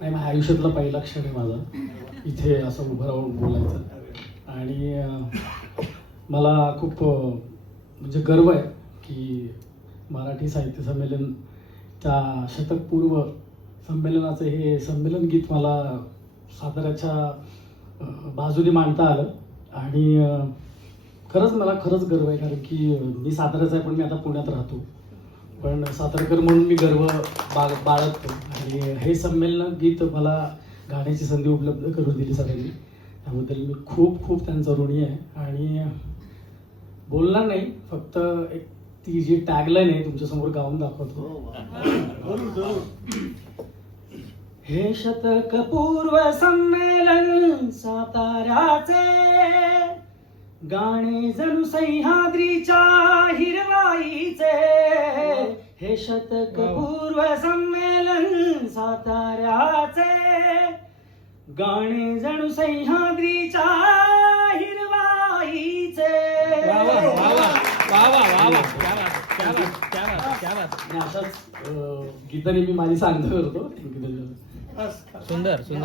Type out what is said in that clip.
नाही, माझ्या आयुष्यातला पहिला क्षण आहे माझा इथे असं उभं राहून बोलायचं. आणि मला खूप म्हणजे गर्व आहे की मराठी साहित्य संमेलनच्या शतकपूर्व संमेलनाचं हे संमेलन गीत मला साताऱ्याच्या बाजूने मांडता आलं. आणि खरंच मला गर्व आहे, कारण की मी साताऱ्याचा आहे पण मी आता पुण्यात राहतो, पण सातारकर म्हणून मी गर्व बाळगतो. आणि हे संमेलन गीत मला गाण्याची संधी उपलब्ध करून दिली सगळ्यांनी, त्याबद्दल मी खूप खूप त्यांचा ऋणी आहे. आणि बोलणार नाही, फक्त एक ती जी टॅगलाईन आहे तुमच्यासमोर गाऊन दाखवतो. हे शतक पूर्व संमेलन साताऱ्याचे, गाणे जणू सह्याद्रीच्या हिरवाईचे. हे शतक पूर्व संमेलन साताऱ्याचे, गाणे जणू सह्याद्रीच्या हिरवाईचे. अशाच गीताने मी माझी सांगता करतो. थँक्यू. सुंदर सुंदर.